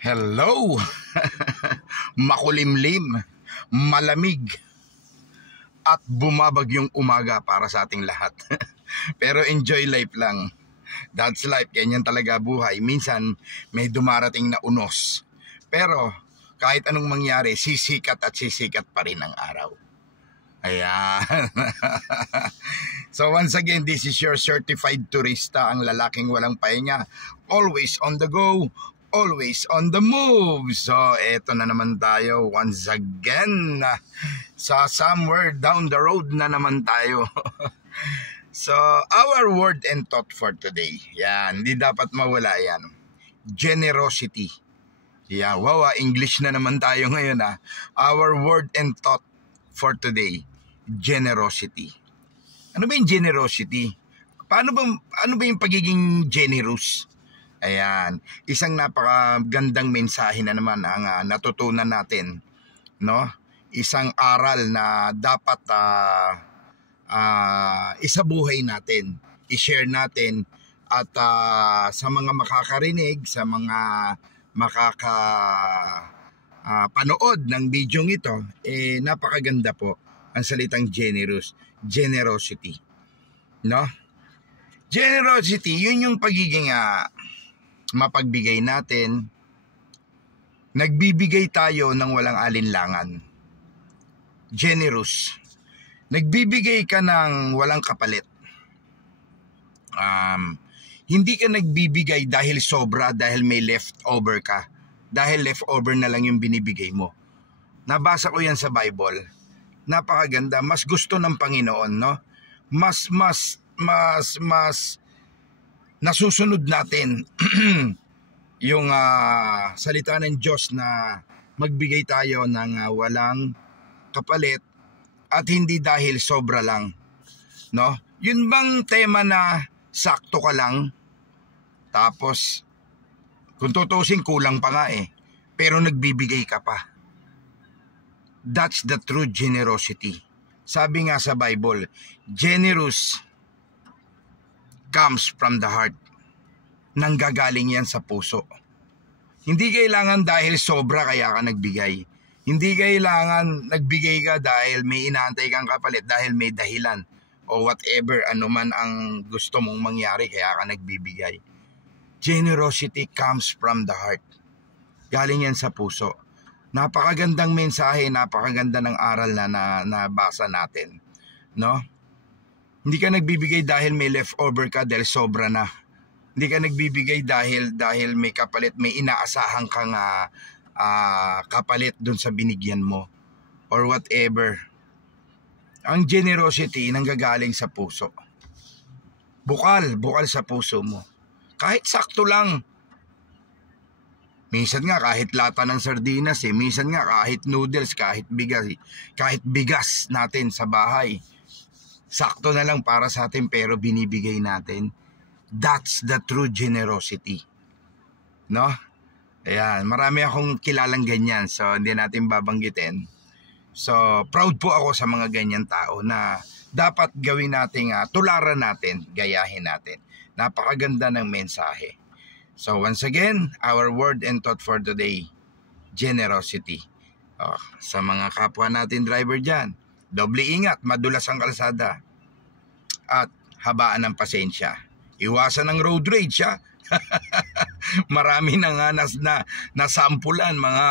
Hello! Makulimlim, malamig, at bumabagyong umaga para sa ating lahat. Pero enjoy life lang. That's life, ganyan talaga buhay. Minsan may dumarating na unos. Pero kahit anong mangyari, sisikat at sisikat pa rin ang araw. Ayan. So once again, this is your certified turista, ang lalaking walang pahinga. Always on the go, always on the move. So eto na naman tayo once again. Sa somewhere down the road na naman tayo. So our word and thought for today. Yan, hindi dapat mawala yan. Generosity. Yeah, wow, English na naman tayo ngayon . Our word and thought for today. Generosity. Ano ba yung generosity? Ano ba yung pagiging generous? Ayan, isang napakagandang mensahe na naman ang natutunan natin, no? Isang aral na dapat isabuhay natin, i-share natin at sa mga makakarinig, sa mga panood ng video ito, napakaganda po ang salitang generosity, no? Generosity, yun yung pagiging mapagbigay natin. Nagbibigay tayo ng walang alinlangan. Generous. Nagbibigay ka ng walang kapalit. Hindi ka nagbibigay dahil sobra, dahil may leftover ka. Dahil leftover na lang yung binibigay mo. Nabasa ko yan sa Bible. Napakaganda. Mas gusto ng Panginoon, no? Mas nasusunod natin yung salita ng Diyos na magbigay tayo ng walang kapalit at hindi dahil sobra lang, no? Yun bang tema na sakto ka lang, tapos kung tutusin kulang pa nga pero nagbibigay ka pa. That's the true generosity. Sabi nga sa Bible, generous comes from the heart. Nanggagaling yan sa puso. Hindi kailangan dahil sobra kaya ka nagbigay. Hindi kailangan nagbigay ka dahil may inaantay kang kapalit, dahil may dahilan o whatever, ano man ang gusto mong mangyari kaya ka nagbibigay. Generosity comes from the heart. Galing yan sa puso. Napakagandang mensahe, napakaganda ng aral na nabasa natin, no? Hindi ka nagbibigay dahil may leftover ka, dahil sobra na. Hindi ka nagbibigay dahil may kapalit, may inaasahan kang kapalit dun sa binigyan mo or whatever. Ang generosity nanggagaling sa puso. Bukal sa puso mo. Kahit sakto lang. Minsan nga kahit lata ng sardinas minsan nga kahit noodles, kahit bigas natin sa bahay. Sakto na lang para sa atin pero binibigay natin. That's the true generosity. No? Ayan, marami akong kilalang ganyan, so hindi natin babanggitin. So, proud po ako sa mga ganyan tao na dapat gawin natin, tularan natin, gayahin natin. Napakaganda ng mensahe. So once again, our word and thought for today, generosity. Sa mga kapwa natin driver dyan, doble ingat, madulas ang kalsada. At habaan ng pasensya. Iwasan ng road rage Marami na nga nasampulan, mga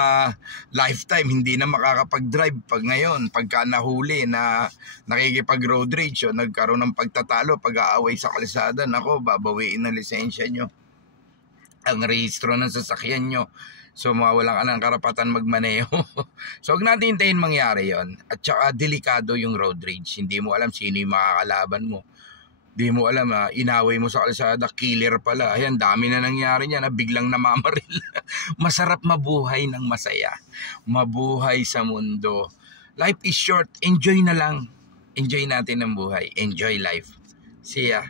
lifetime, hindi na makakapag-drive pag ngayon. Pagka nahuli na nakikipag road rage o nagkaroon ng pagtatalo, pag-aaway sa kalsada, nako, babawiin ang lisensya nyo, ang rehistro ng sasakyan nyo. So mawalan ka ng karapatan magmaneho. So huwag natin hintayin mangyari yon. At saka delikado yung road rage. Hindi mo alam sino yung makakalaban mo. Hindi mo alam, inaway mo sa kalsada, killer pala. Ayan, dami na nangyari niya na biglang namamaril. Masarap mabuhay ng masaya. Mabuhay sa mundo. Life is short. Enjoy na lang. Enjoy natin ang buhay. Enjoy life. See ya.